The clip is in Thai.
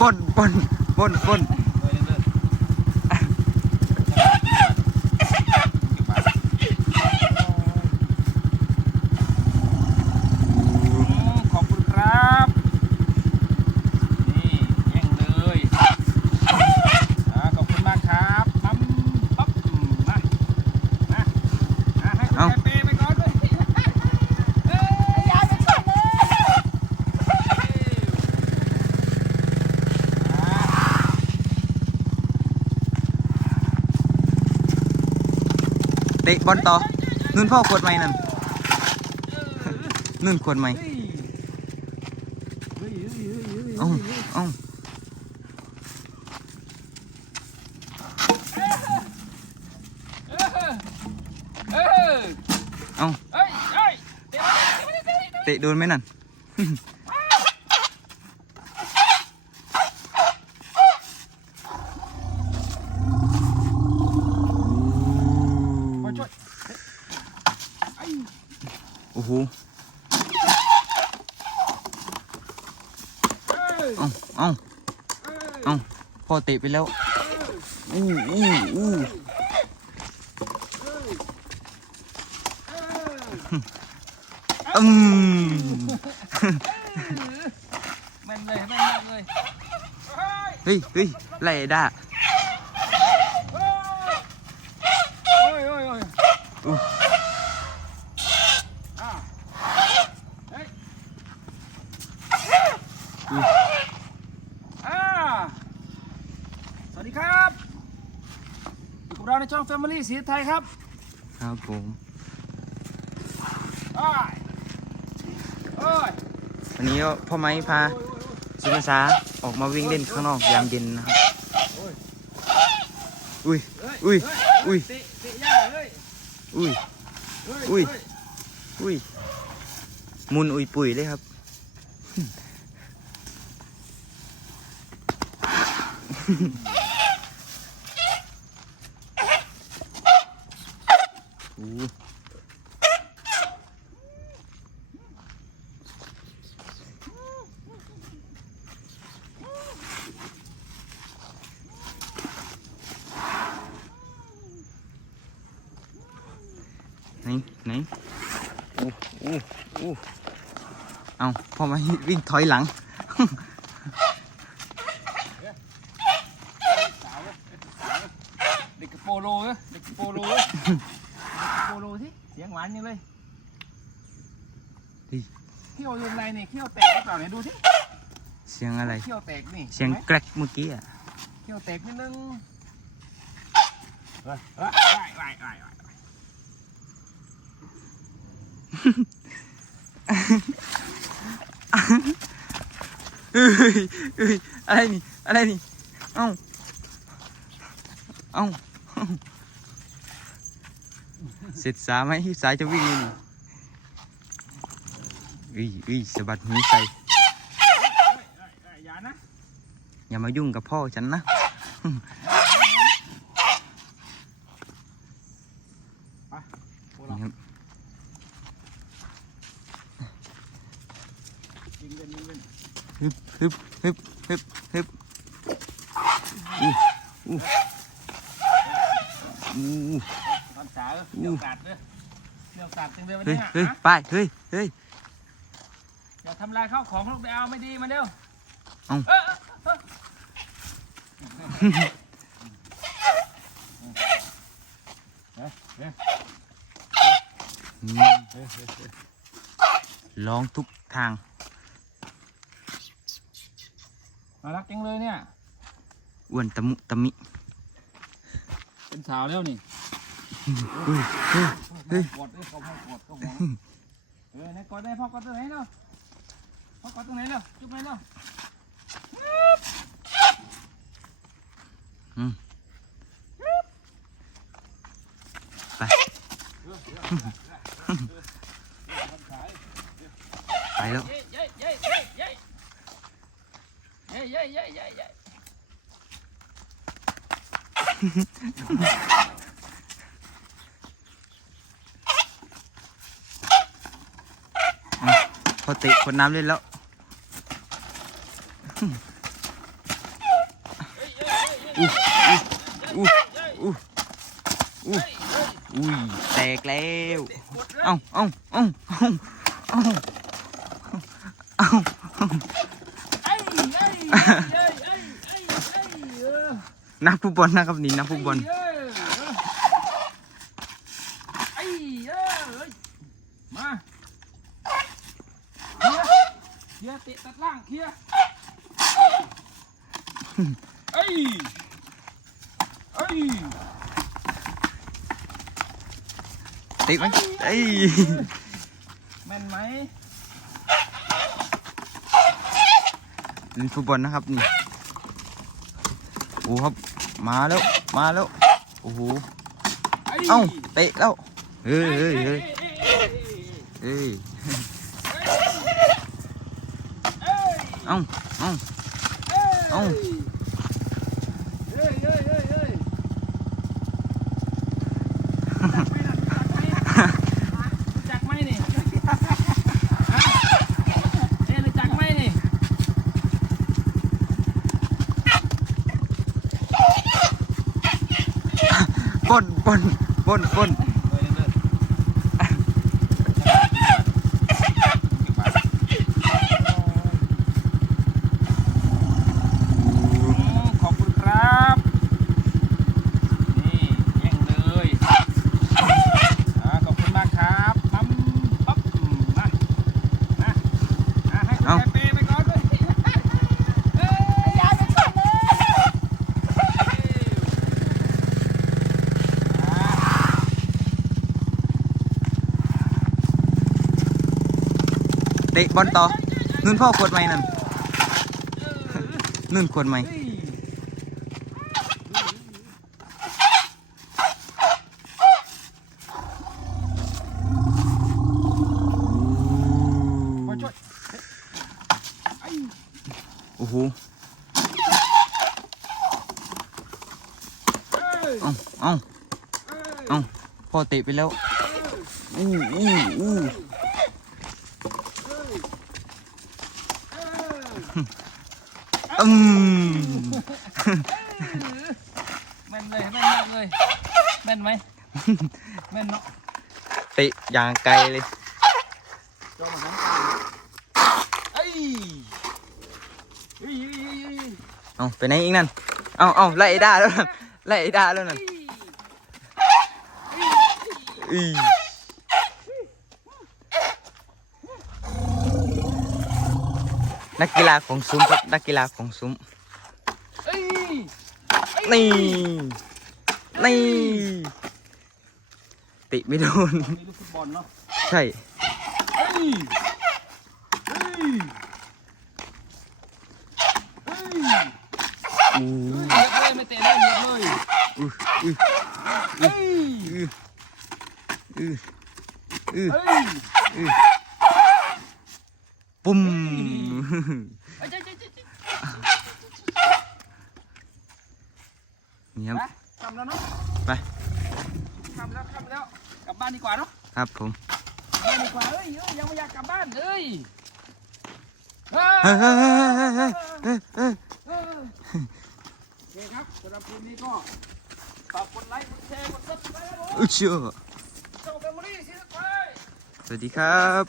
ปนปนปนปน เตะบอลต่อนุ่นพ่อขวดใหม่นั่นนุ่นขวดใหม่เอาเอาาเตะโดนไหมนั่น อ้โหเอ้ยเอ้าเอ้าเอ้ยเอ้าพ่อเตะไปแล้วอู้อู้อู้อืมแม่นเลยแม่นเลยเฮ้ยเฮ้ยเฮ้ยไล่ได้ โอ้ยโอ้ยโอ้ย อู้ อะเฮ้ย อู้ อ่าสวัสดีครับ อยู่กับเราในช่อง Family สีไทยครับ ครับผมอ้ายโอ้ยวันนี้ก็พ่อไม้พาสุภาษาออกมาวิ่งเล่นข้างนอกยามเย็นนะครับ อุ้ยเฮ้ย อุ้ยเฮ้อุ้ยเตะเตะย่าเฮ้ยอุ้ย เฮ้อุ้ย เฮ้อุ้ย มุนอุ้ยปุ๋ยเลยครับอู้ Ui. Này, này. Ô, ô, ô. Ông, พ่อมาวิ่งถอยหลัง เด็กโปโลเด็กโปโลานยังเลยเฮ้ยเขี้ยวยังไงเนี่ยเขี้ยวแตกหรือเปล่าเนี่ยดูสิเสียงอะไร เขี้ยวแตกนี่เสียงห็นไหมแกรกเมื่อกี้อะเขี้ยวแตกนิดนึงเฮ้ยเฮ้ยไล่ไล่ไล่ไล่เอ้ยเอ้ยอะไรนี่ อะไรนี่ เอ้า เอ้า เสร็จสาไหมสายจะวิ่งเลยนี่อุ้ยอุ้ยสะบัดหูใส่อย่านะอย่ามายุ่งกับพ่อฉันนะโอ้เรานี่ครับยิงกันยิงกันฮึบฮึบฮึบฮึบฮึบอู้อู้อู้าวเขี้ยวกัดเลยเขี้ยวกัดจังเลยวันเฮ้ยนี้เฮ้ยฮะไปเฮ้ยเฮ้ย อย่าทำลายข้าวของลูกไปเอาไม่ดีมาเร็วเอ้า เอ้ยเอ้ยเอ้ยเอ้ยอืมร้องทุกทาง น่ารักจังเลยเนี่ย อ้วนตะมุตะมิ เป็นสาวแล้วนี่ อุ้ยเฮ้ยเฮ้ยกดเลยเขาให้กดก็หัวเออไหนกดได้พ่อกดตรงไหนเนาะพ่อกดตรงไหนเนาะจุ๊บไหนเนาะอืมไปไปแล้วเย้ อเตะคนน้ำเล่นแล้วอู้อู้อู้อู้อุ้ยแตกแล้วเอ้าเอ้าเอ้าเอ้าเอ้าเอ้าไอ้ไอ้ไอ้ไอ้ไอ้ไอ้เออนักฟุตบอลนะครับนี่นักฟุตบอลมา เคลียร์เคลียร์เตะตัดล่างเคลียร์ไอ้ไอ้ติดไหมเอ้ยแม่นไหมเล่นฟุตบอลนะครับนี่โอ้ครับมาแล้วมาแล้วโอ้โหไอ้เอ้าเตะแล้วเฮ้ยเฮ้ยเฮ้ยเฮ้ย เอาเอาเอาปนปนปนปน ขอบคุณครับ นี่แย่งเลยอ่าขอบคุณมากครับปั๊มปั๊บมามาอ่าให้คุณยายเปย์ไปก่อนเลยเอ้ยยายไปก่อนเลยอ่า เตะบอลต่อนุ่นพ่อขวดไหมนั่นนุ่นขวดไหม่โอ้โหเอ้ยเอ้าเอ้าเอ้ยเอ้าพ่อเตะไปแล้วอู้อู้อู้ อืมแม่นเลยแม่นมากเลยแม่นไหมแม่นเนาะเตะอย่างไกลเลยจอมาทั้งเอ้ยเฮ้ยเฮ้ยเฮ้ยเฮ้ยเอาไปไหนอีกนั่นเอาเอาไล่ไอ้ด้าแล้วนั่นไล่ไอ้ด้าแล้วนั่นอี นักกีฬาของซุ้มครับนักกีฬาของซุ้มเอ้ยนี่ นี่ ติไม่โดนนี่ลูกฟุตบอลเนาะใช่ เฮ้ยเฮ้ยเฮ้ยอู้เฮ้ยเยอะเลยไม่เตะได้เยอะเลยอู้อู้เฮ้ยอู้อู้อู้เฮ้ย ปุ่มเอ้ยเจ๊เจ๊เจ๊เจ๊ นี่ครับไปทำแล้วเนาะไปทำแล้วทำแล้วกลับบ้านดีกว่าเนาะครับผมกลับบ้านดีกว่าเอ้ยเอ้ยยังไม่อยากกลับบ้านเอ้ยเฮ้เฮ้ยยเฮ้ยเฮ้ยเฮ้ยเฮ้ยเฮ้ยเออโอเคครับสำหรับคลิปนี้ก็ฝากกดไลค์กดแชร์กดซับสไครต์ครับผมอุ๊ยเชื่อช่องแฟมิลี่ซีรีส์ไปสวัสดีครับ